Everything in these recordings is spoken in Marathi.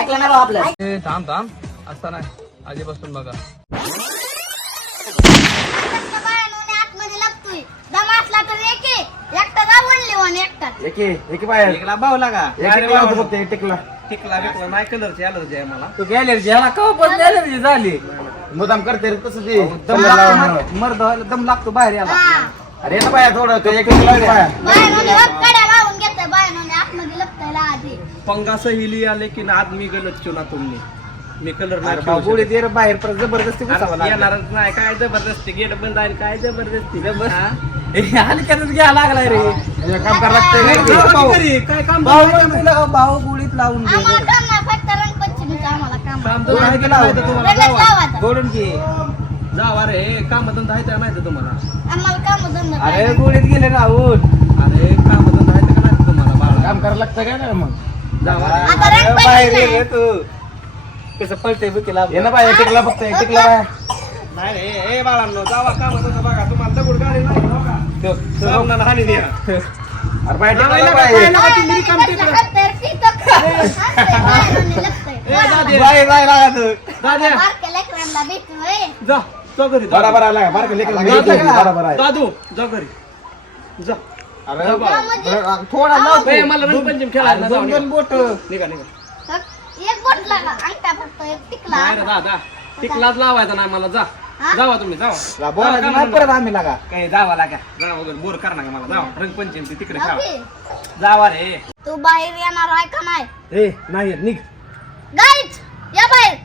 ऐकलं ना भाऊ आपलं? थांब थांब. असता नाही. आधीपासून बघा. एके एके बाहेर. भाऊ लागा. एक टिकला. टिकला बिकला नाही कलरची अलर्जी आहे मला. तू गॅलरी ह्याला कवा पण गॅलरी झाली. मुदाम करते रे तसं ते. दम. लागतो मर्द व्हायला दम लागतो बाहेर याला अरे ना बाया थोडं ते एक बाया पंगा सहिली आले की आज मी गलत चुना तुम्ही. मी कलर नाही अरे भाऊ, गोळी शकत. दे रे बाहेर परत जबरदस्ती घुसावं अरे लागलं. येणारच नाही. काय जबरदस्ती? गेट बंद आहे काय जबरदस्ती? हा? हलक्यातच घ्या लागलाय रे. हे. काम करावं लागतंय काय रे. काम भाऊ भाऊ लावून दे आम्हाला काम नाही फक्त रंगपंचमीचं आम्हाला काम आहे. नाही केलं माहिती तुम्हाला लगेच जावा लावायचं. गोडून घे जावा रे काम धंदा आहे का माहिती तुम्हाला आम्हाला काम धंदा अरे नाही. गोळीत गेले राहून अरे काम धंदा आहे का माहिती तुम्हाला बाळा काम करावं लागतं काय ना मग जावा रे. आता अरे, बाहेर ये. रे तू कसं पळते बुकीला ये ना बाया एक टिकला फक्त एक टिकला बाया नाही रे ए बाळांनो जावा काम धंदा बघा तुम्हाला दगड गाडी नाही हो का? सामनाला हानी द्या अरे बाया नाही, टिकला नाही, बाया नाही, बाहेर ए, जा जा घरी जा. बराबर आला लेकरं घरी का? बराबर आहे दादू जा घरी जा अरे बरं, थोडा लाव ए, मला रंगपंचमी खेळायला ना, जाऊ, दोन बोट निघा निघा एक बोट लागा अंगठा फक्त एक टिकला नाही रे टिकलाच लावायचा नाही मला जा जावा तुम्ही जावा. बोला जा, नाही जा, परत आम्ही लागा. काही जावा लागा. जावा वगैरे बोर कर नका मला. जावा रंगपंचमी तिकडे ओके. जावा रे. तू बाहेर येणार आहे का नाही? ए नाही येत, निघ. गाईच या बाहेर.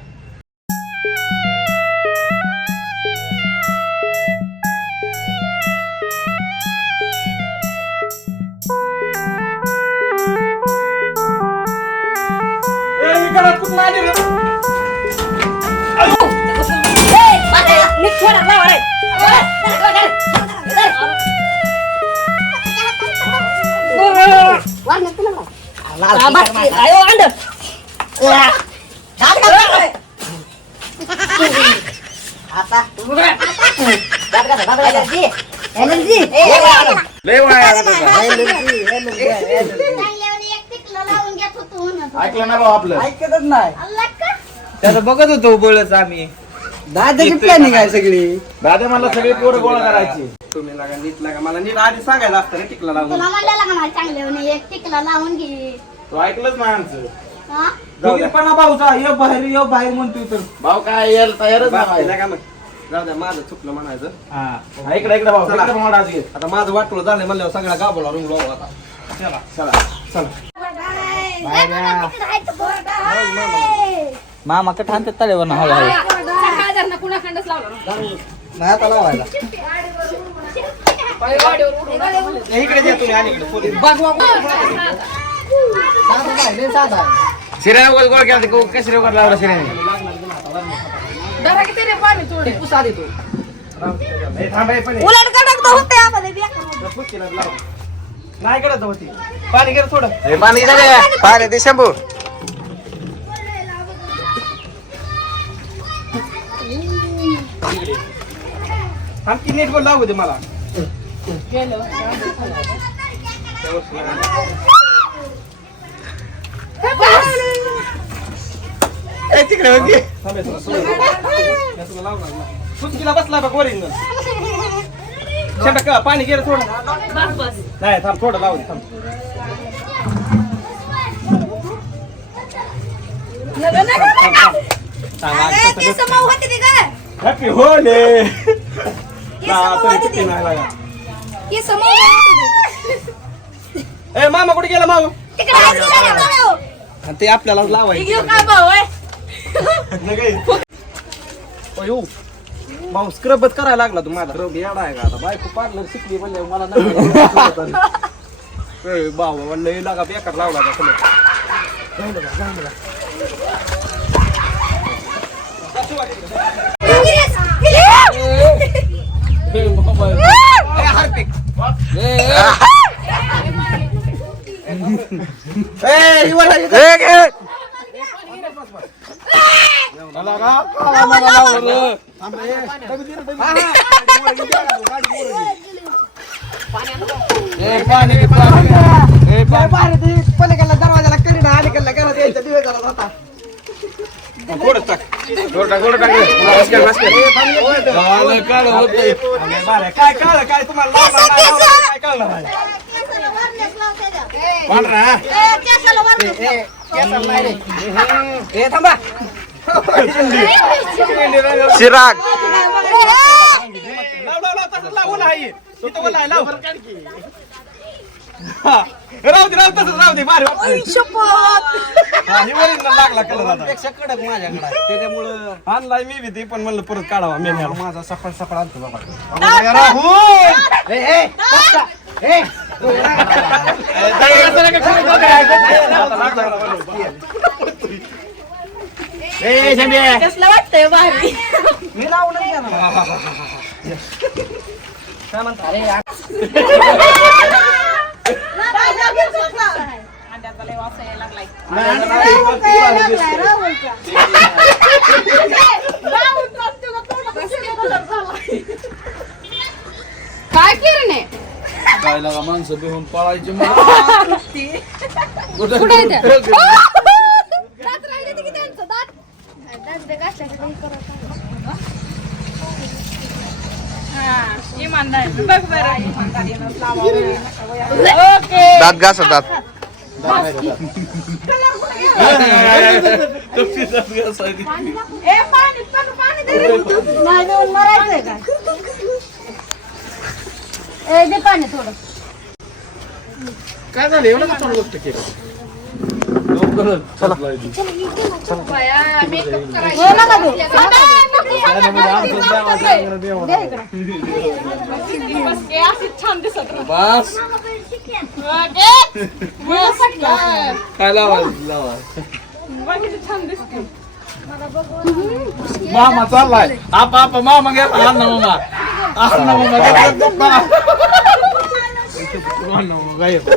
लय वाया आलं. त्याचा. ऐकलं ना भाऊ आपलं ऐकतच नाही? त्याचं बघत होतो बळच आम्ही दादाची प्लॅनिंग आहे सगळी? दादा मला सगळी पोरं गोळा करायची. तुम्ही लागा नीट लागा. मला नीट आधी सांगायचं असतं रे टिकला लावून. तुला म्हणलेलं का मला चांगल्यावानी एक टिकलं लावून घे. तू ऐकलंच नाही आमचं. हा? भाऊचा. यो बाहेर यो बाहेर म्हणतोय तर. भाऊ काय यायला तयारच नाही नाही का मग. जाऊ द्या माझं चुकलं म्हणायचं. हा. इकडे इकडे भाऊ चला. इकडे मोडा आज घे. आता माझं वाटलं झालं म्हणल्यावर सगळ्या गाबोला रुंग लावू आता. चला. चला आहे तो आहे. मामा का ठाणते तळेवर ना हळूहळू नाही. आता लावायला. ए, इकडे द्या तुम्ही आणि इकडे वगैरे गोळ केला ते कशी वगैरे लावला शिऱ्याने? ए, थांब ए, पण ए. उलट कडक तर होते आम्हाला. नाही करत होती. पाणी गेलं थोडं. ए, पाणी दे. पाणी दे शंभू. आणखी नीट बोल लागू दे मला. ए, तिकडे बघ. सुटकीला बसला बघ वरील. का पाणी गेलं थोडं. नाही थांब थोडं लावू दे थांब. अरे, ती समोर होती ती का? हॅपी होले ती समोर होती ती. ती समोर होती ती. ए मामा कुठे गेला मामा. ते आपल्याला लावायचं. अयो भाऊ स्क्रबच करायला लागला तू माझा. स्क्रब येडा आहे का आता? बायको पार्लर शिकली म्हणजे मला नाही बाबा लय लागा बेकार लावला का तुला. पलीकडला दरवाजाला करीना अलीकडला घरात यायचा दिवे झाला होता काय काळं काय तुम्हाला लावलं नाही, लावलं काय कळलं नाही. पांढरा, हा? ए थांबा चिराग लाव, लाव, लाव, तसंच लाव, ओला आहे. इथं ओला आहे, लाव. हा. राहू दे राहू तसंच राहू दे भारी वाटतंय. हा, हे लागला कलर आता. पेक्षा कडक माझ्याकडे आहे. त्याच्यामुळं आणलाय मी बी ते पण म्हणलं परत काढावा मी माझा सकाळ सकाळ आणतो बाबा. कसलं वाटतंय भारी. काय म्हणता? काय किरणे? काय लागा माणसं बिहून पळायची कुठे आहे त्या? दात राहिले ते की त्यांचं दात? हा, इमानदार बघ बरं. ओके दात घास दात. ए पाणी पण पाणी दे रे. नाही देऊन मरायचंय का? ए दे पाणी थोडं. काय झालं? एवढं का थोडं गोष्ट केलं? छान दिसत राहतं. बस. काय लावा लावा. छान दिसते. मामा चाललाय. आप आप मामा गेला मामा. अण्णा मामा गेला गप्पा. अण्णा मामा गायब.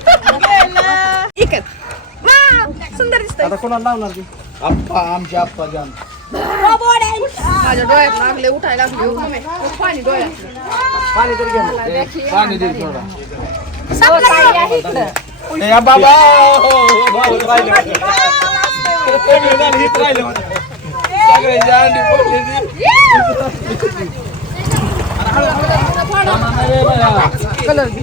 सुंदर दिसतंय. आता कोणाला लावणार ती? आप्पा आमचे आप्पा जान. माझ्या डोळ्यात लागले उठायला लागले हो, मम्मी. पाणी डोळ्यात. पाणी तरी घे पाणी दे थोडा. सापला ए, या बाबा हो, हो, भाऊ राहिले. होते. सगळे जण हित राहिले होते. सगळ्यांची अंडी फोडली ती. अरे बाया. कलर कलर दे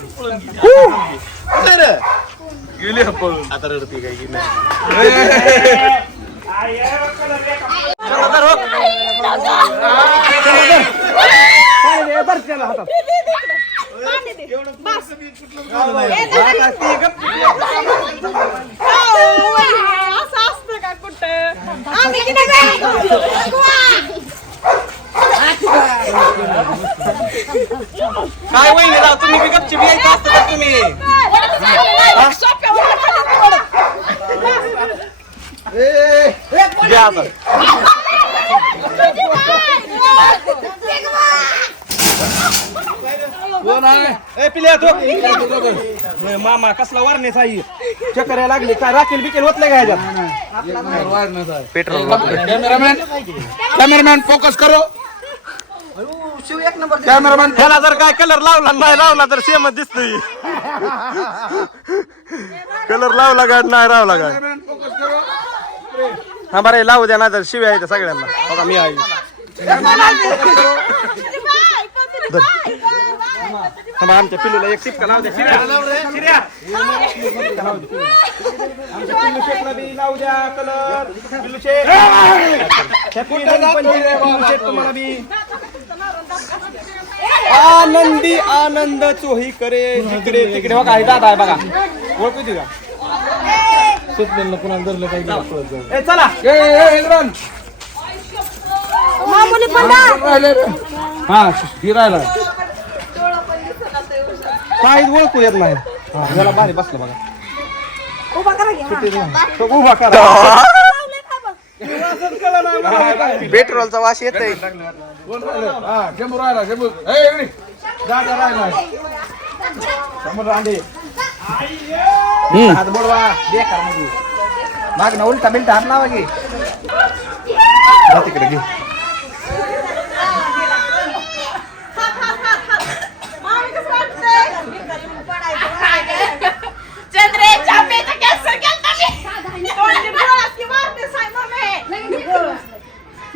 गेली पळून आता रडते काय की असं असतं का कुठं आम्ही किती काय वहिनी राव तुम्ही गपची बी यायचं असतं का तुम्ही? द्या आता. कोण आहे? ए, पिल्या तो. ए, मामा कसला वारण्याचा आहे? चक्कर यायला लागली काय राखेल बिकेल होतलं का ह्याच्यात? पेट्रोल कॅमेरामॅन कॅमेरामॅन फोकस करो. शिव एक नंबर कॅमेरामॅन ह्याला जर काय कलर लावला नाही लावला तर सेमच दिसतोय. कलर लावला का नाही लावला का? हा बरं लावू द्या ना तर शिव्या आहेत सगळ्यांना. बघा मी आहे. थांबा, आमच्या पिल्लूला एक टिपका लावू द्या. शिर्या लावू द्या कलर तुम्हाला बी. आनंदी आनंद चोही करे जिकडे तिकडे. बघा हे दादा आहे बघा. ओळखू धरलं. ए चला. ए, ए. मामुली पण राहिले रे. हा काहीच ओळखू येत नाही. हा, बसलं बघा. उभा करा. तो उभा? पेट्रोलचा वास येतोय. कोण राहिलं? हा राहिला जम्मू. ए, इकडे. दादा राहिला. समोर रांडे हात बोडवा बेकारमध्ये माग ना उलटा बिलटा हात लावा की. जा तिकडे घे.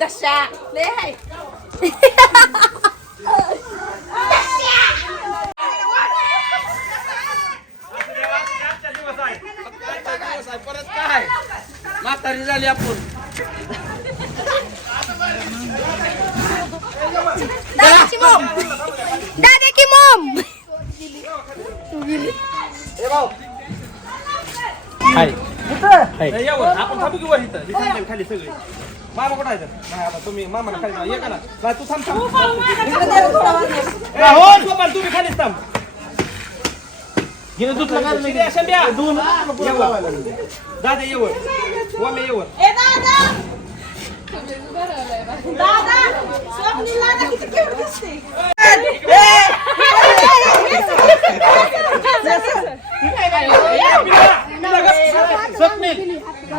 दशा लय हाय. परत काय म्हातारी झाली आपण दादाची मॉम दादाची मॉम हाय ए, या वर. आपण थांबू की वर इथं हे थांबतील खाली सगळे. मामा कुठं आहे तर? नाही आता तुम्ही मामाला खाली जाऊ. ये का ना नाही, तू थांब थांब. ए, हो गोपाल तुम्ही खालीच थांब. हिने दुसरं काय नाही. शंभ्या, दोन. ये वर. दादा ये. वर वामे ये. वर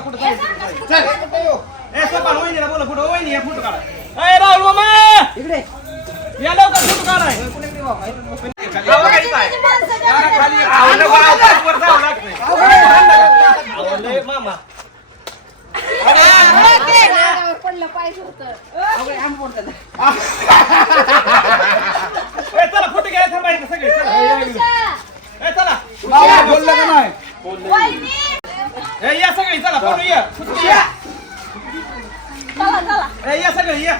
कुठं जायचं. चल. ए, सोपान, वहिनीला बोला, कुठं? वहिनी, हे फोटो काढा. ए, राहुल मामा! या लवकर फोटो काढाय. आवा खाली पाय. या खाली. आवा नको, आवा वर जावं लागतंय. आवा लय मामा. पडलं पाहिजे होतं ए, चला फोटो घ्यायला थांबायचं सगळे चला. ए, चला मामा बोललं का नाही ए, या सगळे चला फोटो या सुट्टी या ए, या सगळे या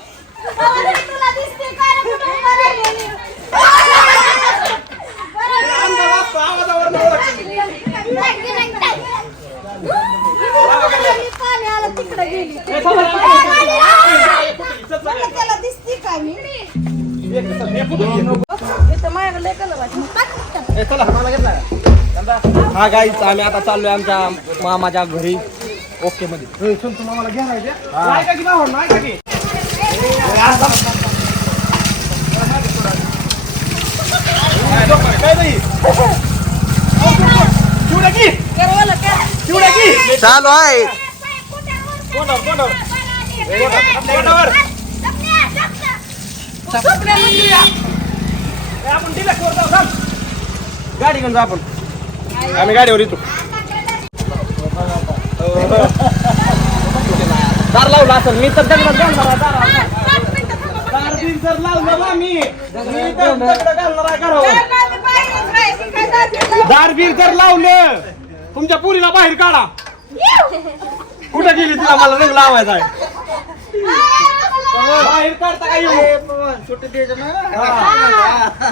तुला दिसते काय रे कुठं हा गाईच आम्ही आता चाललोय आमच्या मामाच्या घरी. ओके मध्ये. तुम्हाला घ्या नाही आपण. गाडी घेऊन आपण. आम्ही गाडीवर येतो. दार लावला असेल. मी तर दगडात घालणार. दार जर लावलं ना मी मी तर दगड घालणार आहे घरावर. दार बीर जर लावलं तुमच्या पुरीला बाहेर काढा. कुठं गेली तिला मला रंग लावायचा आहे? बाहेर काढता का येऊ? सुट्टी द्यायचं ना.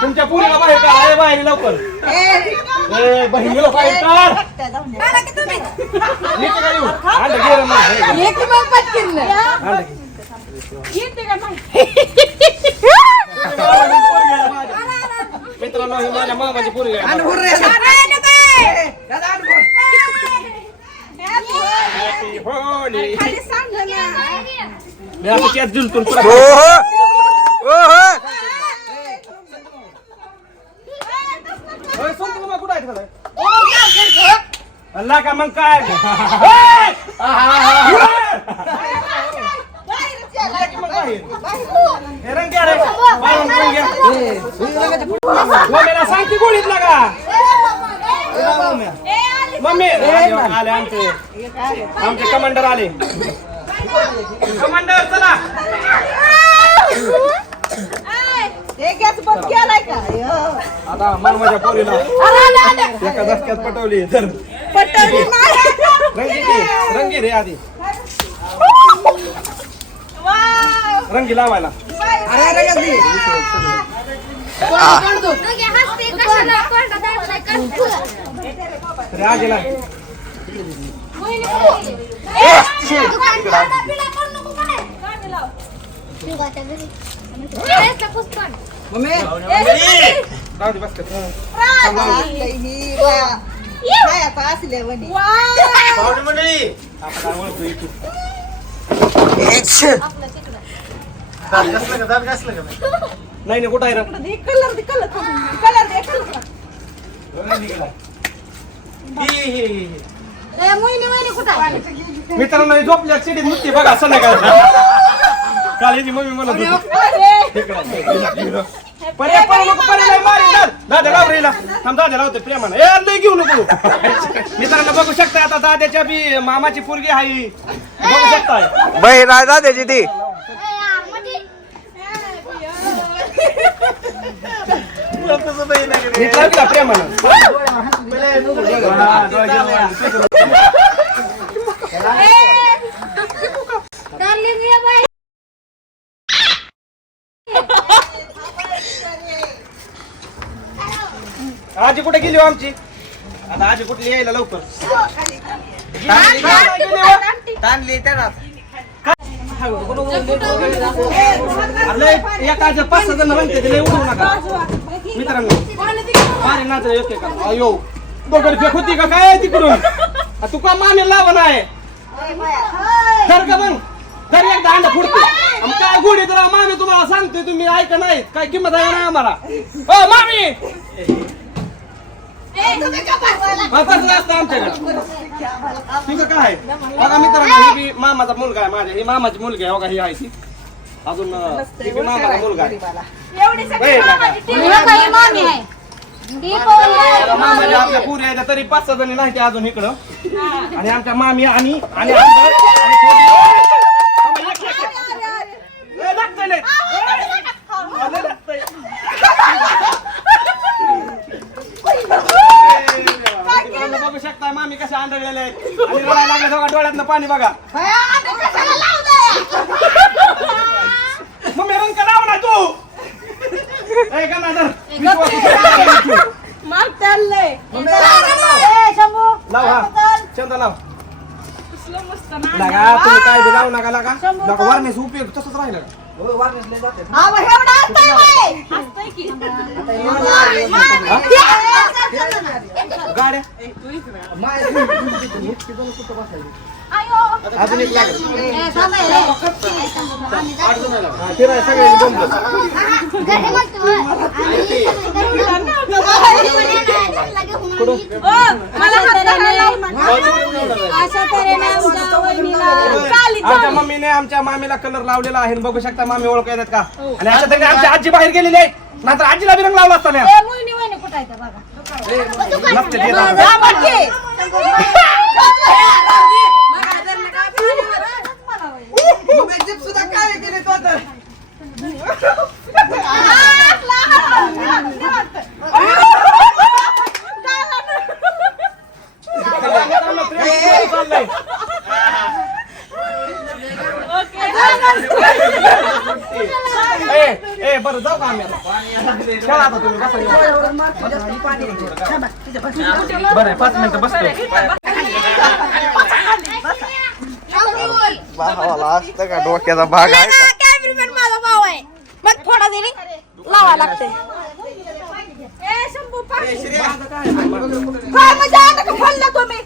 तुमच्या पुरीला बाहेर काढा. ए बाहेर लवकर. ए बहिणीला बाहेर काढ. काढा की तुम्ही. नीट का येऊ? गेलं नाही. मित्रांनो ही माझ्या मामाची. काय नको. आहे? Happy Holi. खाली सांग ना. मी असं त्यात जुलतून हो हो हो हो कुठं? अल्ला का मग काय ए! बाहेर हे रंग घ्या रे बाळून रंग घ्या मम्मीला सांग की गोळीत लागा मम्मी आले आमचे. आमचे कमांडर आले. कमांडर चला. गॅस बंद केलाय का? आता मन माझ्या पोरीला एका धक्क्यात पटवली. तर रंगी रे आधी. रंगी लावायला. तरी आधी नाही कुठं आहे रे? कलर दे कलर कलर मित्रांनो झोपल्या सिडीत नुसती बघा संध्याकाळ. काल याची मम्मी म्हणत होती. पर्याय मारीन दाद. लाव. थांब दादा लावते प्रेमानं. ए लय घेऊ नको. मित्रांनो बघू शकता आता दादाच्या बी मामाची पोरगी आहे. बघू बहीण आहे दादाची ती. घेतला प्रेमानं आजी कुठे गेली हो आमची? आता आजी कुठली यायला लवकर? ताणली त्याला अरे एका पाच सहा जण म्हणते लय उडवू नका. मित्रांनो मारे नाच येते का अयो बगर फेक होती का? काय तिकडून? आ, तू का माने लावण आहे तर का मग? तर एकदा अंडा फुडतो. काय गोडी तर मामी तुम्हाला सांगतोय तुम्ही ऐका नाही. काय किंमत आहे ना आम्हाला? ओ मामी! हा, असतं आमच्याकडे. तुझं काय बघा मित्रांनो ही बी मामाचा मुलगा आहे माझ्या. ही मामाची मुलगी आहे बघा ही आहे ती. अजून मामाचा मुलगा आहे. मामाच्या आपल्या पुरी आहेत तरी पाच सहा जणी नाही ते अजून इकडं. आणि आमच्या मामी आणि आणि आमदार आणि पोरगी. थांबा, एक, एक, एक. ए, लागतंय लय. ए, लय लागतंय. मित्रांनो, बघू शकता मामी कशा आंधळलेल्या आहेत. आणि रडायला लागल्या दोघा डोळ्यातनं पाणी बघा. मग मी रंग लाव ना तू ए गंगाधर, विश्वास ठेव. मार चाललंय लाव हा चंदा लाव लागा तुम्ही काय बी लावू नका लागा लागा वारण्याचा उपयोग तसंच राहिलं गाड्या हा. आमच्या मम्मीने आमच्या मामीला कलर लावलेला आहे. बघू शकता मामी ओळख येतात का? आणि अशा तऱ्हेने आमची आजी बाहेर गेलेली आहे. नाहीतर आजीला बी रंग लावला असता ना. ए, मोहिनी वहिनी कुठं आहे त्या बघा नसते ते आता. जा बाकी. मित्रांनो, प्रेम चाललंय. ए ए बरं जाऊ का आम्ही आता चला आता तुम्ही बसा निवांत. बरं आहे, पाच मिनिटं बसतो भावाला असतं का? डोक्याचा भाग आहे का? कॅमेरामॅन माझा भाऊ आहे. मग थोडा तरी लावा लागते ए शंभू पाय म्हणजे आता का फोडलं तुम्ही?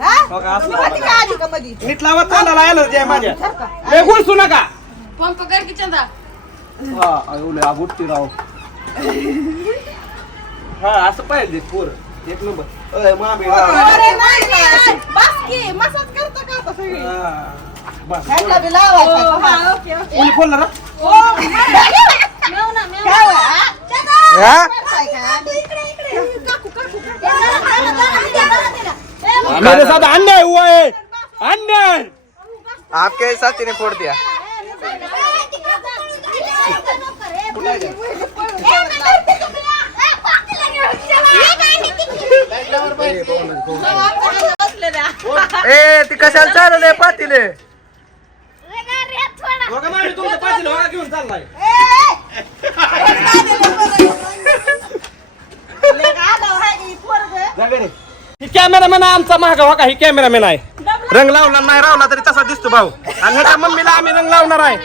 हा? हो तुम्ही होती का आधी का मधी? मीठ ऍलर्जी आहे माझ्या. गुळसू नका. पंप कर की चंदा. हा एवढे आगुट्टी राव. हा असं पाहिजे पोर. एक नंबर. अय, मामी, हा. अरे नाही, नाही. बस की, मसाज करता का आता सगळी? हा. बी लावायचं. हो. कोणी रे. मेरे साथ अन्याय हुआ है। अन्याय। आपके साथीने फोड दिया। ए ती कशाला चालले पातीले? बघा मामी तुमचं पाटील बघा घेऊन चाललाय. ही. ही कॅमेरामॅन आमचा महागा हो का? ही कॅमेरामॅन आहे. रंग लावला नाही रावला तरी तसा दिसतो भाऊ. आणि ह्याच्या मम्मीला आम्ही रंग लावणार आहे.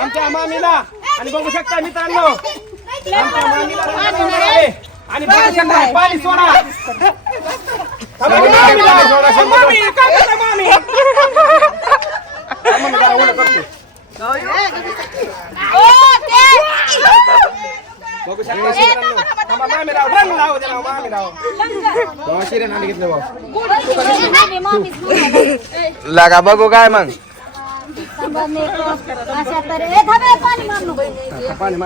आमच्या मामीला. आणि बघू शकता मित्रांनो. आमच्या मामीला रंग लावणार आहे. आणि बघू शकता पाणी सोडा. मामी, काय मामी? थांबा मी जरा ओलं करतो. बघू शकता मामी लाव, रंग लाव त्याला, मामी घेतलं भाऊ. लगा बघू काय मग पाणी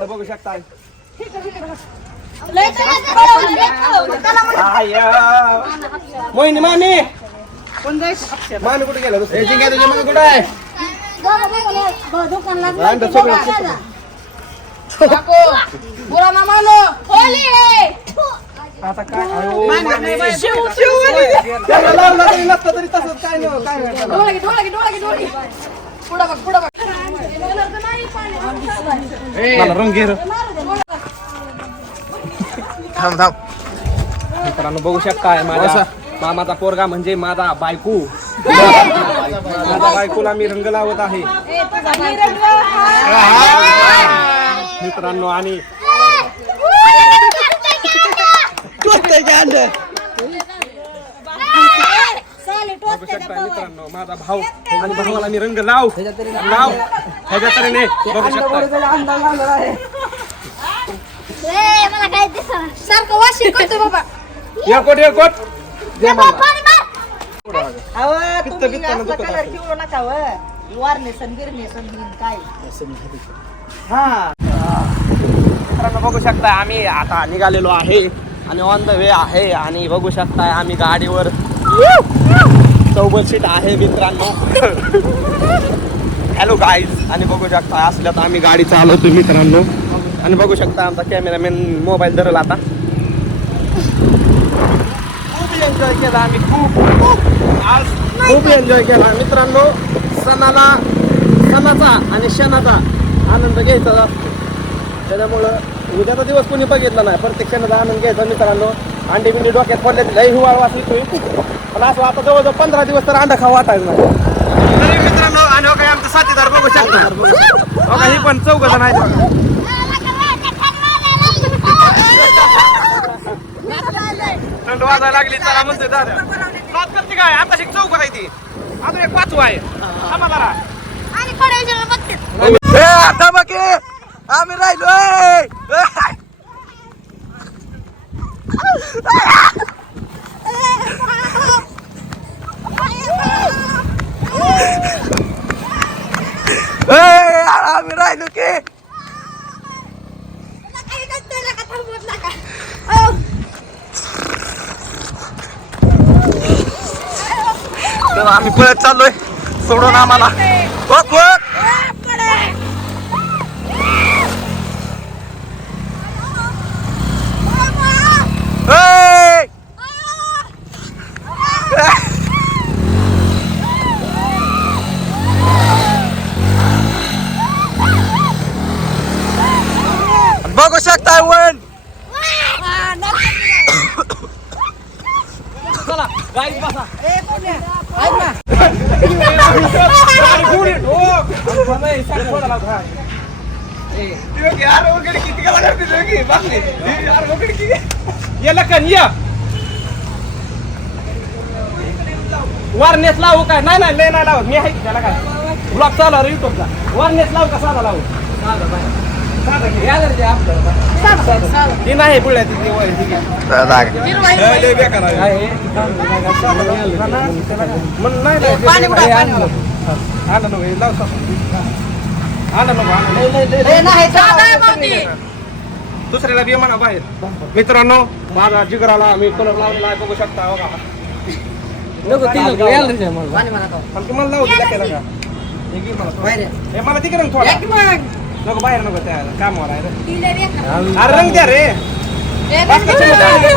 बघू शकता लय करायचं कुठे गेला? दुसरी. तुझी कुठे आहे? अंड जायचं, सगळं ना आता काय? त्याला लावला तरी नसतं तरी तसंच काय नाही काय नाही त्याला. डोळा घे, डोळा घे, डोळा घे, डोळा घे. पुढं बघ, पुढं बघ. मला रंग घे रे. थांब थांब. मित्रांनो बघू शकताय माझ्या मामाचा पोरगा म्हणजे माझा बायको. माझ्या बायकोला मी रंग लावत आहे. मित्रांनो आणि मित्रांनो माझा भाऊ आणि भावाला मी रंग लाव. लाव. ह्याच्या तऱ्हेने बघू दिसणार सारखं वाशी करतो बाबा. एकोट एकोट ए, बाबा, पाणी मार. अहो, पित्त- तुम्ही पित्तानं असला दुखत कलर असेल. ठेवू नका व. वारनेसन गिरनेसन घेऊन काय? हा. मित्रांनो बघू शकताय आम्ही आता निघालेलो आहे आणि ऑन द वे आहे आणि बघू शकताय आम्ही गाडीवर चौबत सीट आहे मित्रांनो. हॅलो गाईज आणि बघू शकता असल्यात आम्ही गाडी चालवतो मित्रांनो. आणि बघू शकता आमचा कॅमेरामॅन मोबाईल धरला आता. एन्जॉय केला आम्ही. खूप खूप. आज खूप एन्जॉय केला. मित्रांनो सणाला सणाचा आणि क्षणाचा आनंद घ्यायचा असतो त्याच्यामुळं उद्याचा दिवस कोणी बघितला नाही. प्रत्येक क्षणाचा आनंद घ्यायचा मित्रांनो. अंडी बिंडी डोक्यात पडले लई हिवाळ वाचली तुम्ही. पण असं आता जवळजवळ पंधरा दिवस तर अंडा खावा वाटायचं नाही तरी मित्रांनो आणि हो काय आमचे साथीदार बघू शकता. हो का, ही पण चौघ जण आहेत बघा. थंड वाजायला लागली चला म्हणतोय दादा. करते काय? आता शिक चौघ आहे ती. अजून एक पाचवा आहे. थांबा जरा. आणि थोड्या वेळाने बघते. ए आता बघ. आम्ही आम्ही राहिलो की काही नसतं, नका थांबवत नका. अहो, तर आम्ही पळत चाललोय. सोडून आम्हाला. बघ शकताय वन. चला गाईत बसा. ये लखन वारनेस लावू काय? नाही नाही लय नाही लावत. मी आहे त्याला काय? ब्लॉग चालू युट्यूबचा वारनेस लावू का साधा लावू? ती नाही लाव चला. दुसऱ्याला बी म्हणा बाहेर मित्रांनो माझा जिगराला मी कलर लावलेला आहे बघू शकता बघा लावू हे मला. हे मला तिकडे. नको बाहेर नको त्या कामावर आहे रे. तिला बेकार. अरे रंग द्या रे ए, बस का चिमटा? बेकार.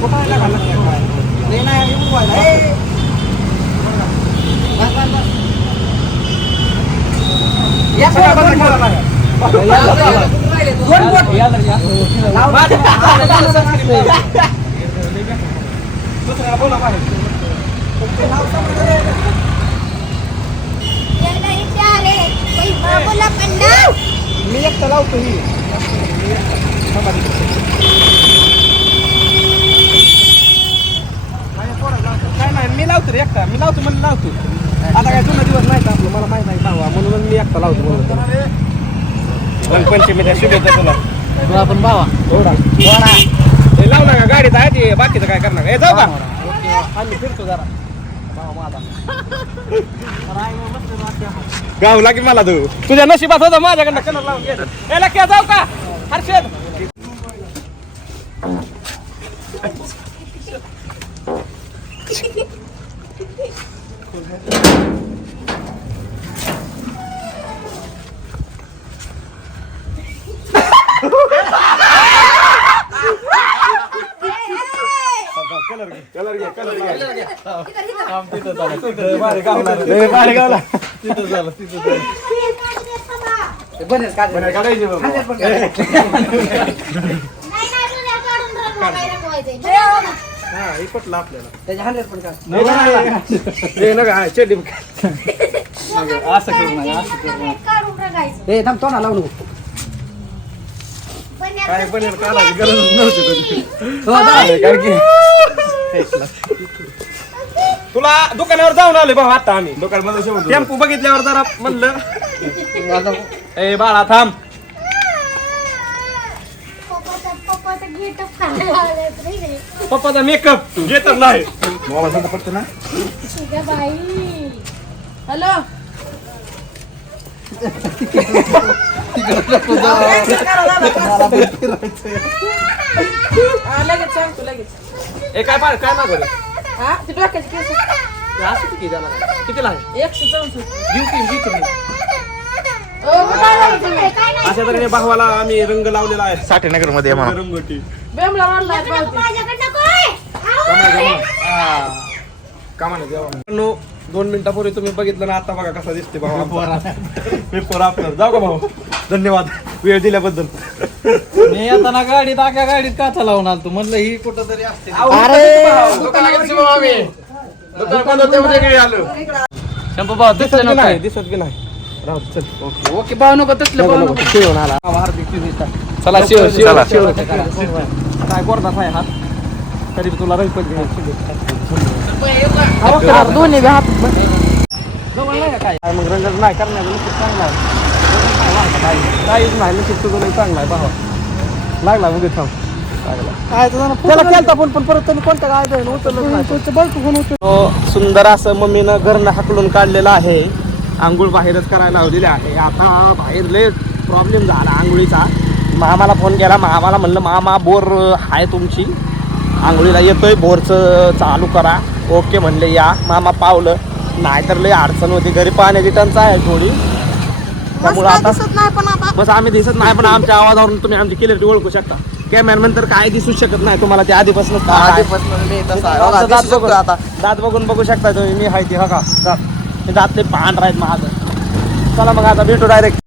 कुठं आहे लागा लागतं काय? नाही, नाही, मी उभा आहे. ए. बस, बस, बस. या सगळा पोरं, बंद दोन केला पोरं. लागा. दोन बोट. लाव. दुसऱ्याला बोला बाहेर एकदा विचार रे. बाई, बाबूला पण लाव. मी एकटा लावतो ही काय नाही मी लावतो रे एकटा मी लावतो म्हणजे लावतो आता काय जुना दिवस नाही आपलं मला माहीत नाही भावा म्हणून मी एकटा लावतो म्हणून रंगपंचमीच्या शुभेच्छा तुला आपण बावा थोडा हे लाव ना का गाडीत आहे ते बाकीचं काय करणार हे जाऊ का आम्ही फिरतो जरा भावा माझा गावला की मला तू तुझ्या नशिबात होता माझ्याकडनं कलर लावून घे ए लक्या जाऊ का हर्षद कलर घे कलर घे भारी का. नाही, रंग काय रंगवायचंय. जेव ना. हा, हे पटलं आपल्याला त्याचे हंड्रेड पण का नाही, नाही. हे नका हा, चड्डी असं करू नका काढून रंगायचं ए थांब तोंडा लावू नको पण काय ते काढायची गरज नव्हती तुझी. हो, दादा. कारण की तुला दुकानावर जाऊन आले भाऊ आता आम्ही. दुकानमध्ये टेम्पो बघितल्यावर जरा म्हणलं. ए बाळा थांब. पप्पाचा मेकअप घेतच नाही तुझ्या बाई हॅलो. लगेच सांगतो लगेच. ए काय पाय काय मागव रे? हा? ते डोक्याचे केस ते असं किती लागलं? एकशे चौसष्ट. घेऊ की घेऊ. ओ. अशा तऱ्हेने भावाला आम्ही रंग लावलेला आहे. साठी नगरमध्ये म्हणा रंगोटी बेमला वाढलाय पावती. माझ्याकडनं काय? आऊ, कामाने देवा. दोन मिनिटापूर्वी तुम्ही बघितलं ना आता बघा कसा दिसते भाऊ पेपर आपलं जाऊ का भाऊ? धन्यवाद. वेळ दिल्याबद्दल. मी येताना गाडीत आख्या गाडीत का चालवून आलतो? म्हणलं ही कुठं तरी असते शंभू भाऊ दिसत बी नाही? दिसत बी नाही? राहू दे, चल. ओके ओके भाऊ नको तसलं भाऊ नको शिवून आला. हार्दिक चला शिव शिव चला. शिव काय गोरदास आहे हात? तरी तुला रंगपत घ्यायची दोन्ही बी हात जवळ काय काय मग रंग नाही करणार नशीब चांगला आहे. काहीच नाही नशीब तुझं नाही चांगला आहे भावा. लागला मग थांब. त्याला केलता फोन पण परत त्यांनी कोणत्या काय उचललं नाही. सुंदर असं मम्मीनं घरनं हाकलून काढलेलं आहे. आंघोळ बाहेरच करायला लावलेली आहे. आता बाहेर लय प्रॉब्लेम झाला आंघोळीचा. मामाला फोन केला. मामाला म्हणलं मामा बोर आहे तुमची. आंघोळीला येतोय बोरचं चालू करा. ओके म्हणले या. मामा पावलं. नाहीतर लय अडचण होती. घरी पाण्याची टंचाई आहे थोडी. त्यामुळे आता बस आम्ही दिसत नाही पण आमच्या आवाजावरून तुम्ही आमची क्लिअरिटी ओळखू शकता. कॅमेरामॅन तर काय दिसू शकत नाही तुम्हाला ते आधीपासून दात बघून आता. दात बघून बघू शकता तुम्ही. मी हाय ते हा का? दात ते पांढरा आहेत माझं चला मग आता भेटू डायरेक्ट